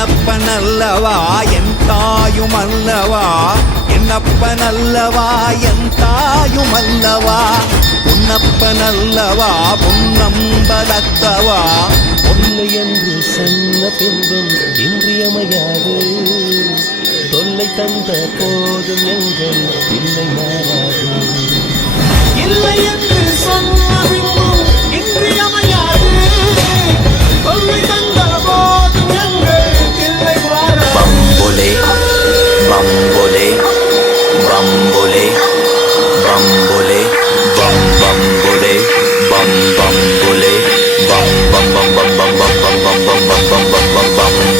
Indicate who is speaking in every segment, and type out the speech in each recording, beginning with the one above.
Speaker 1: என்னப்பனல்லவா என் தாயும் தாயுமல்லவா என்னப்பனல்லவா என் தாயும் தாயுமல்லவா பொன்னப்பனல்லவா பொன்னம்பலத்தவா
Speaker 2: தொல்லை என்று சொன்ன பின்பும் இன்றியமையாது. தொல்லை தந்த போதும் எங்கள் இல்லை மாறாது.
Speaker 1: বলে বাম বলে বাম বলে বাম বলে বাম বাম বলে বাম বাম বলে বাম বাম বাম বাম বাম বাম বাম বাম বাম বাম বাম বাম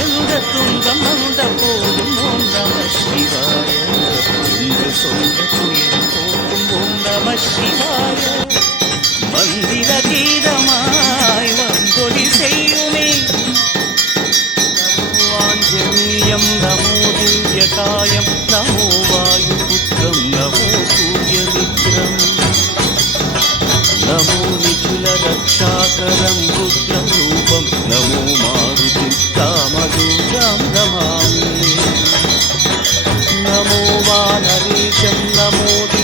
Speaker 2: எந்த துன்பம் வந்த போதும் ஓம் நம சிவாய என்று சொல்ல துயர் போக்கும் ஓம் நம சிவாய மந்திர கீதமாய் வந்தொழி செய்யுமே நமோஞ்சலியம் நமோ திவ்யகாயம் நமோ வாயு புத்திரம் நமோ சூரிய மித்திரம் నమో నిఖిల రక్షాకరం రుద్ర రూపం నమో మా చందమో వానరీశం చందమో